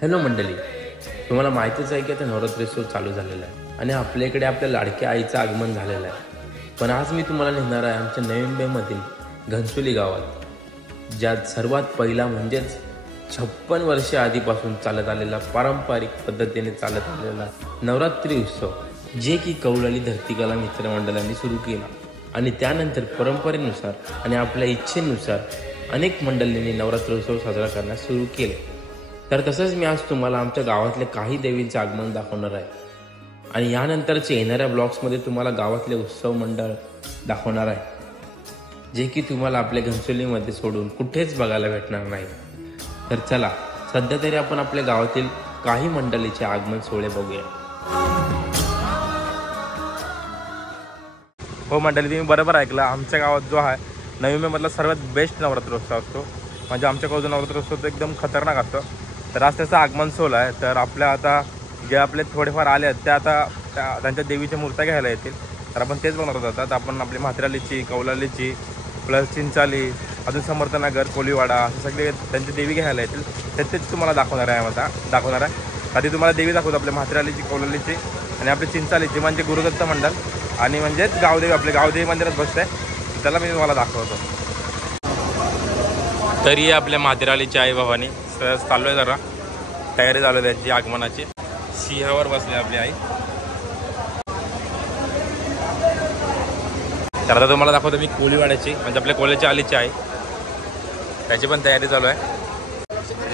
Hello मंडळी, तुम्हाला माहितीच आहे की आता नवरात्रोत्सव चालू झालेला आहे आणि आपल्या इकडे आपल्या लाडक्या आईचं आगमन झालेलं आहे. पण आज मी तुम्हाला नेणार आहे आमच्या नवी मुंबईमधील घनसोली गावात, ज्यात सर्वात पहिला म्हणजेच 56 वर्षे आधीपासून चालत आलेला पारंपरिक पद्धतीने चालत आलेला नवरात्री उत्सव, जे की कवळाली धरतीकला मित्रमंडळांनी सुरू केला आणि त्यानंतर परंपरेनुसार आणि आपल्या इच्छेनुसार अनेक मंडळींनी नवरात्रोत्सव साजरा करण्यास सुरू केले. तर तसंच मी आज तुम्हाला आमच्या गावातले काही देवींचे आगमन दाखवणार आहे आणि यानंतरचे येणाऱ्या ब्लॉग्समध्ये तुम्हाला गावातले उत्सव मंडळ दाखवणार आहे, जे की तुम्हाला आपल्या घनसोलीमध्ये सोडून कुठेच बघायला भेटणार नाही. तर चला, सध्या तरी आपण आपल्या गावातील काही मंडळीचे आगमन सोहळे बघूया. हो मंडळी, तुम्ही बरोबर ऐकलं. आमच्या गावात जो आहे नवी मुंबईमधला सर्वात बेस्ट नवरात्रोत्सव असतो. म्हणजे आमच्याकडे जो नवरात्रोत्सव तो एकदम खतरनाक असतो. तर आज त्याचं आगमन सोहळा आहे. तर आपल्या आता जे आपले थोडेफार आले आहेत त्या आता त्यांच्या देवीच्या मूर्त्या घ्यायला येतील. तर आपण तेच बघणार होतो. आता आपण आपली म्हात्र्यालीची, कौलालीची, प्लस चिंचाली, अजून समर्थनगर, कोलीवाडा असे सगळे त्यांची देवी घ्यायला येतील. तेच तुम्हाला दाखवणार आहे. आधी तुम्हाला देवी दाखवतो आपल्या म्हात्र्यालीची, कौलालीची आणि आपली चिंचालीची म्हणजे गुरुदत्त मंडळ आणि म्हणजेच गावदेवी, आपले गावदेवी मंदिरात बसते. त्याला मी तुम्हाला दाखवतो. तरी आपल्या म्हात्र्यालीची आई बाबांनी चालू आहे, जरा तयारी चालू आहे त्याची आगमनाची. सिंहावर बसले आपली आई. तर आता तुम्हाला दाखवतो मी कोलीवाड्याची, म्हणजे आपल्या कोल्याची आलीची आहे, त्याची पण तयारी चालू आहे.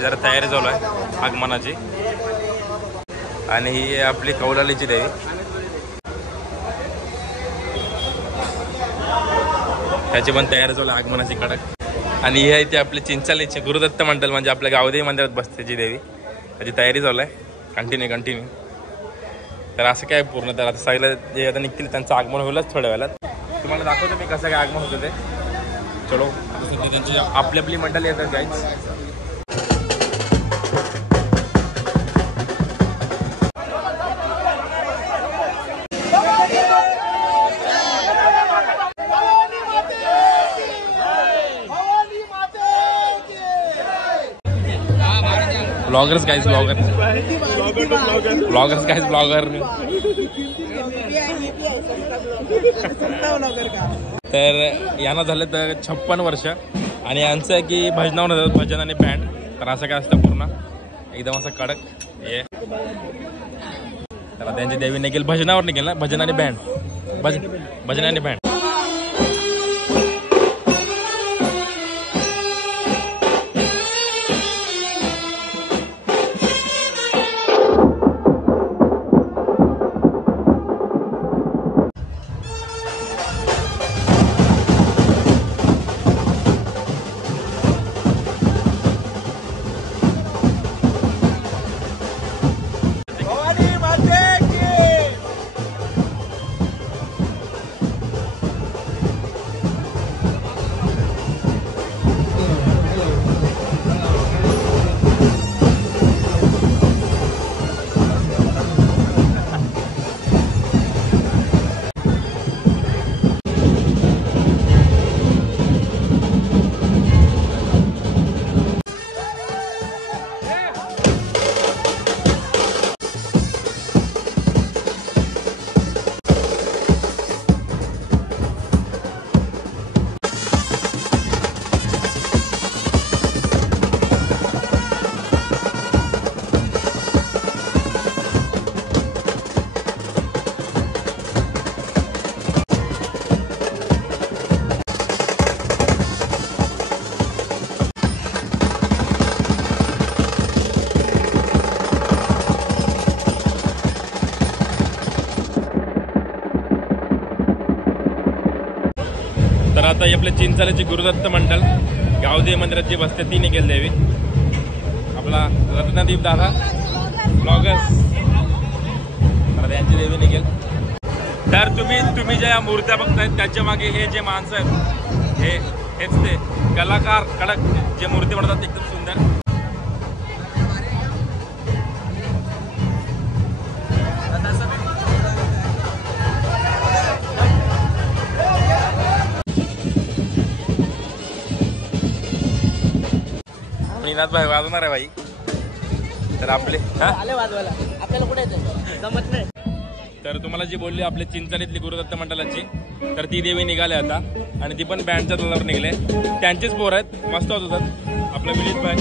जरा तयारी चालू आहे आगमनाची. आणि ही आपली कौलालीची देवी, त्याची पण तयारी चालू आहे आगमनाची कडक. आणि ही आहे ती आपली चिंचालीची गुरुदत्त मंडळ, म्हणजे आपल्या गावदेवी मंदिरात बसते जी देवी, त्याची तयारी चालू आहे. कंटिन्यू. तर असं काय पूर्ण. तर आता सगळं जे आता निघतील त्यांचं आगमन होईलच थोड्या वेळात. तुम्हाला दाखवतो मी कसं काय आगमन होतं ते. चलो, त्यांची आपली मंडळी येतात गाईच. ब्लॉगर तर यांना झालं तर 56 वर्ष आणि यांचं आहे की भजनावर जातात, भजन आणि बँड. तर असं काय असतं पूर्ण एकदम असं कडक हे. तर त्यांची देवी निघेल भजनावर, निघेल ना, भजन आणि बँड. तर आता आपल्या चिंचालीची गुरुदत्त मंडळ गावदेवी मंदिरात जी बसते ती निघेल देवी. आपला रत्नदीप दादा ब्लॉगर्स, तर यांची देवी निघेल. तर तुम्ही ज्या मूर्त्या बघतायत त्याच्या मागे हे जे माणसं आहेत हेच ते कलाकार कडक जे मूर्ती बनवतात एकदम सुंदर. विराज भाई वाजवणार आहे भाई. तर आपले आपल्याला कुठे जमत नाही. तर तुम्हाला जी बोलली आपली चिंचणीतली गुरुदत्त मंडळाची, तर ती देवी निघाले आता आणि ती पण बँडच्या तलावर निघले. त्यांचेच पोर आहेत, मस्त होतात. आपलं विनीत भाई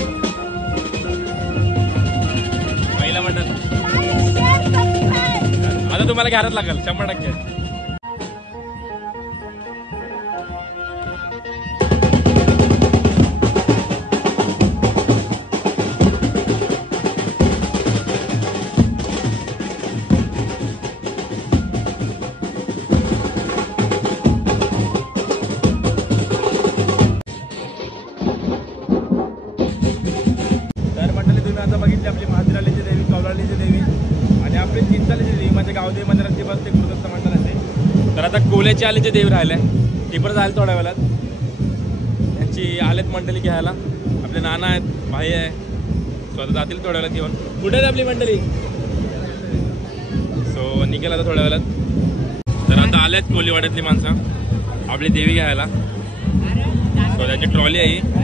महिला मंडळ आता तुम्हाला घ्यायलाच लागेल 100%. आता बघितली आपली महादिरालीची देवी, कौलालीची देवी आणि आपली चिंचालीची देवी माझ्या गावदेवी मंदिराची बसते गुरुदत्त मंडळाचे. तर आता कोल्याची आलीची देवी राहिल्या, ती पण जायला थोड्या वेळात. यांची आलेत मंडळी घ्यायला. आपले नाना आहेत, भाई आहे, स्वतः जातील थोड्या वेळात घेऊन. कुठे आहे आपली मंडळी? सो निघेल आता थोड्या वेळात. तर आता आल्यात कोलीवाड्यातली माणसं आपली देवी घ्यायला. सो त्याची ट्रॉली आहे.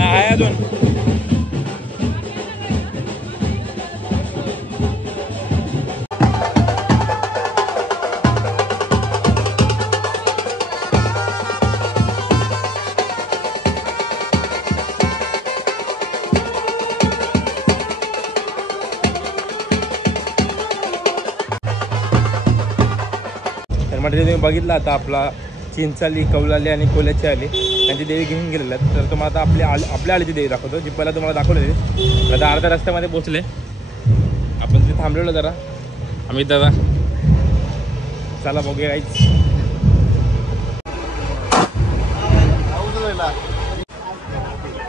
आहे अजून तर म्हणजे तुम्ही बघितलं आता आपला चिंचाली, कौलाली आणि कोल्याची आली त्यांची देवी घेऊन गेलेल्या आहेत. तर तुम्हाला आता आपल्या आलीची देवी दाखवतो, जी पहिला तुम्हाला दाखवलेली. आता अर्ध्या रस्त्यामध्ये पोचले आपण, ते थांबलेलो जरा आम्ही. दादा चला बघूया काहीच.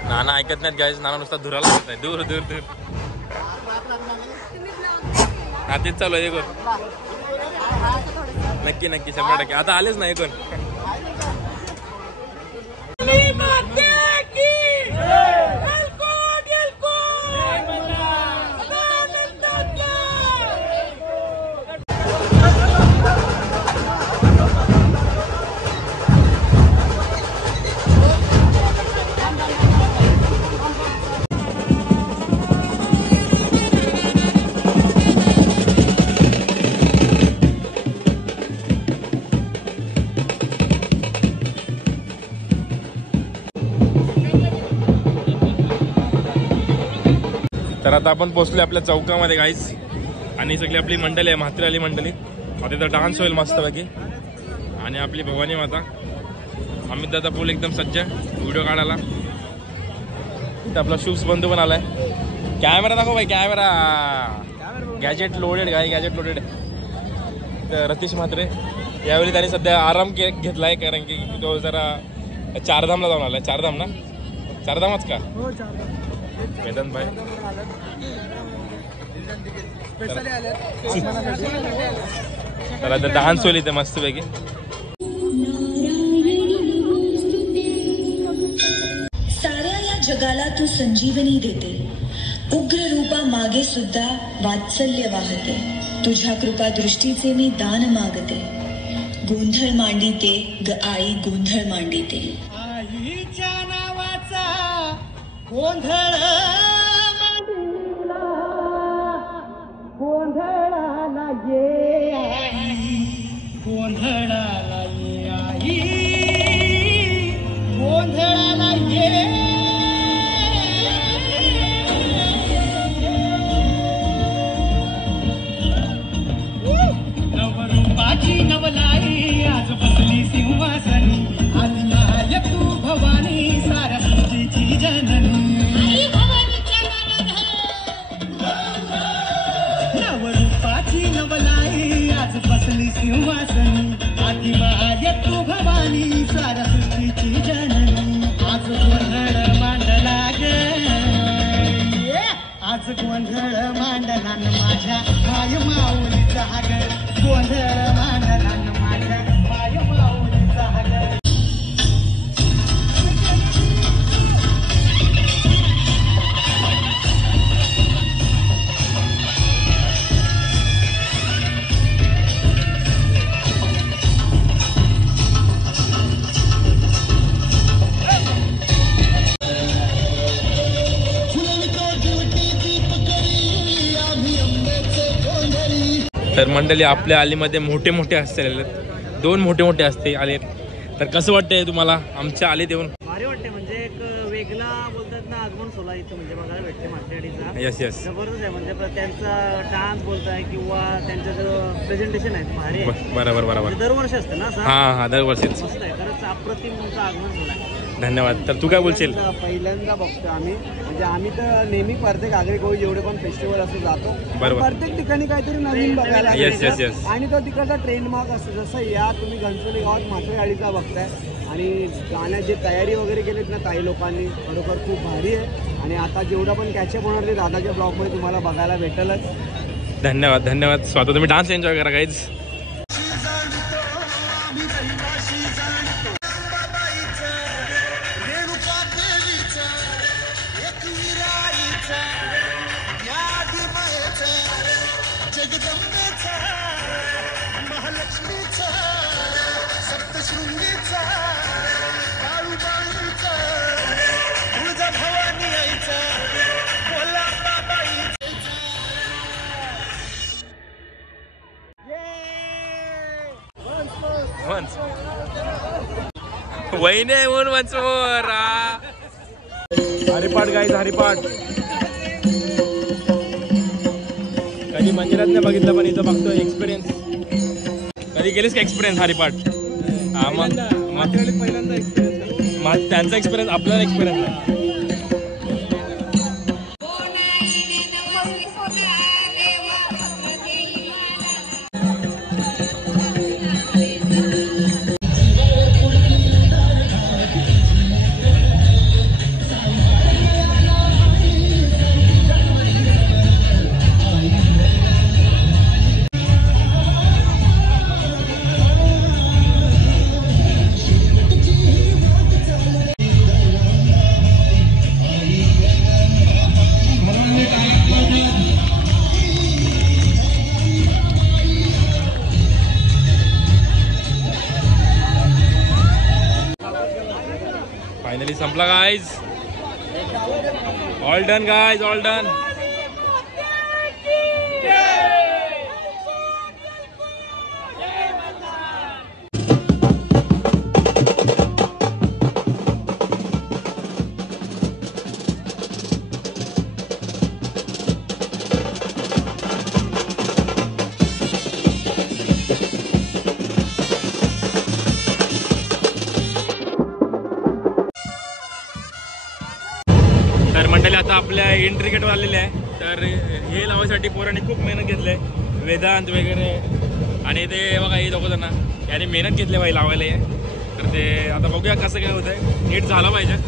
नाना ऐकत नाहीत गाईज, नाना नुसता धुराला लागत नाही, दूर दूर दूर. हा तेच चालू आहे कोण. नक्की नक्की 100%. आता आलेच नाही कोण. तर आता आपण पोहोचलो आपल्या चौकामध्ये गाईस. आणि सगळी आपली मंडळी आहे, म्हात्रेवाली मंडळी. आता इथं डान्स होईल मस्तपैकी. आणि आपली भवानी माता, अमित दादा फुल एकदम सज्ज व्हिडिओ काढायला. इथं आपला शूज बंधू पण आलाय. कॅमेरा दाखव भाई, कॅमेरा. गॅजेट लोडेड गाय, गॅजेट लोडेड. तर रतीश म्हात्रे यावेळी त्यांनी सध्या आराम घेतलाय, कारण की तो जरा चारधामला जाऊन आलाय. चारधाम ना, चारधामच का? वेदांत भाई तर आता डान्स होईल इथे मस्तपैकी. साऱ्या या जगाला तू संजीवनी देते, उग्र रूपा मागे सुद्धा वात्सल्य वाहते. तुझ्या कृपा दृष्टीचे मी दान मागते. गोंधळ मांडिते ग आई, गोंधळ मांडिते. आईच्या नावाचा गोंधळ मांडीला, गोंधळाला ये आई, गोंधळाला ये आई, गोंधळाला ये. नवरूपाची नवलाई आज बसली सिंहासनी. आज नाय तू भवानी, साऱ्या सृष्टीची जननी. नवरूपाची नवलाई आज बसली सिंहासनी. आधी माय तू भवानी, साऱ्या सृष्टीची जननी. आज गोंधळ मांडला ग, आज गोंधळ मांडला न माझ्या माय माऊलीचा ग. गोंधळ मांडला न माझ्या माय माऊलीचा ग. तर मंडळी आपल्या आलीमध्ये मोठे मोठे हस्ते आलेले आहेत, 2 मोठे मोठे हस्ते आले. तर कसं वाटतंय तुम्हाला आमच्या आलीत येऊन? भारी वाटते, म्हणजे एक वेगळा बोलतात ना आगमन सोहळा इथं म्हणजे बघायला भेटते मार्केटचा. यस जबरदस्त आहे, म्हणजे त्यांचा डान्स बोलताय किंवा त्यांचं जो प्रेझेंटेशन आहे भारी आहे. बरोबर. म्हणजे दरवर्षी असतं ना असं. हा दरवर्षीच. मस्त आहे खरंच, अप्रतिम तुमचं आगमन सोहळा आहे. धन्यवाद. तर तू काय बोलशील? पहिल्यांदा बघतो आम्ही, म्हणजे आम्ही तर नेहमी प्रत्येक आगरी कोळी जेवढे पण फेस्टिवल असं जातो, बरोबर. प्रत्येक ठिकाणी काहीतरी नवीन बघायला येस भेटतं. आणि तो तिकडचा ट्रेंडमार्क असतो. जसं या तुम्ही घनसोली गावात मासळी आळीचा बघताय आणि गाण्याची तयारी वगैरे केलीत ना काही लोकांनी, खरोखर खूप भारी आहे. आणि आता जेवढं पण कॅचअप होणार ते दादाच्या ब्लॉगमध्ये तुम्हाला बघायला भेटेलच. धन्यवाद. स्वतः तुम्ही डान्स एन्जॉय करा गाईज. वहिने म्हणून once more. Haripath guys, Haripath. कधी मंदिरात नाही बघितलं पण इथं बघतो. एक्सपिरियन्स कधी केलीस का एक्सपिरियन्स हरिपाठ? हा मग पहिल्यांदा एक्सपिरियन्स. त्यांचा एक्सपिरियन्स आपल्याला एक्सपिरियन्स आहे. फायनली संपला guys. All done guys, all done. तर मंडळी आता आपल्या एंट्री गेटवर आलेले आहे. तर हे लावायसाठी पोरांनी खूप मेहनत घेतली, वेदांत वगैरे. आणि ते बघा हे दोघं जण याने मेहनत घेतली बाई लावायला आहे. तर ते आता बघूया कसं काय होतंय. नीट झालं पाहिजे.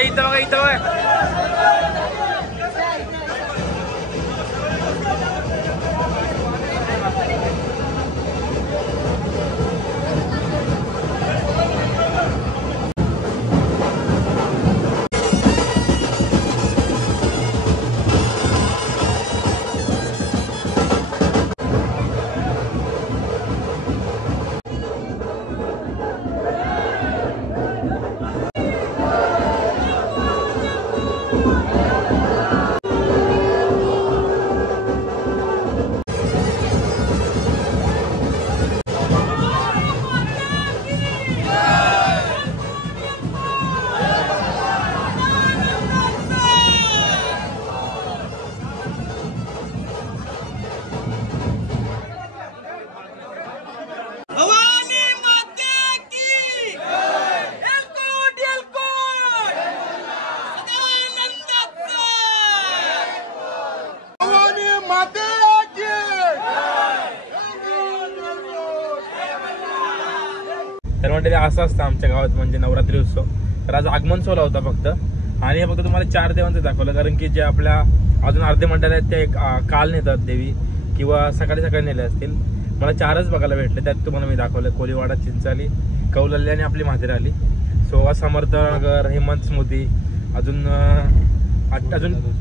इथं बघा, इथं बघा. मंडळी असं असतं आमच्या गावात म्हणजे नवरात्री उत्सव. तर आज आगमन सोहळा होता फक्त, आणि हे फक्त तुम्हाला 4 देवांचं दाखवलं, कारण की जे आपल्या अजून अर्धे मंडळ आहेत ते काल नेतात देवी किंवा सकाळी सकाळी नेले असतील. मला 4च बघायला भेटले, त्यात तुम्हाला मी दाखवलं. कोलीवाडा, चिंचाली, कौलल्ली आणि आपली म्हातेर आली. सो समर्थनगर, हेमंत स्मृती, अजून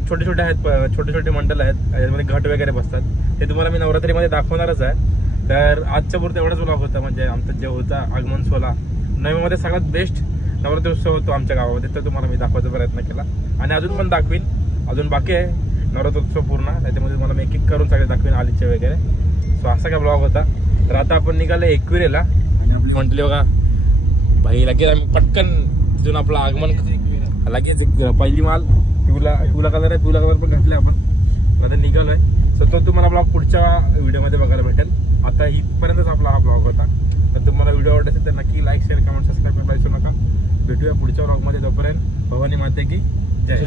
छोटे छोटे आहेत, छोटे छोटे मंडळ आहेत याच्यामध्ये घट वगैरे बसतात. ते तुम्हाला मी नवरात्रीमध्ये दाखवणारच आहे. तर आजच्या पुरतं एवढाच ब्लॉग होता, म्हणजे आमचा जे होता आगमन सोहळा नवीमध्ये सगळ्यात बेस्ट नवरात्री उत्सव होतो आमच्या गावामध्ये, तर तुम्हाला मी दाखवायचा प्रयत्न केला आणि अजून पण दाखवीन. अजून बाकी आहे नवरात्र उत्सव पूर्ण, त्याच्यामध्ये तुम्हाला मी एक करून सगळे दाखवीन आलीचे वगैरे. सो असा काय ब्लॉग होता. तर आता आपण निघालो एकविरेला आणि आपली म्हटली बघा भाई लगेच आम्ही पटकन तिथून आपलं आगमन लगेच पहिली माल पिवला कलर आहे, पिवला कलर पण घातले आपण. आता निघालोय. सो तो तुम्हाला ब्लॉग पुढच्या व्हिडिओमध्ये बघायला भेटेल. आता इथपर्यंतच आपला हा ब्लॉग होता. तर तुम्हाला व्हिडिओ आवडत असेल तर नक्की लाईक, शेअर, कमेंट, सबस्क्राईब करायला विसरू नका. भेटूया पुढच्या ब्लॉगमध्ये. तोपर्यंत भवानी माते की जय.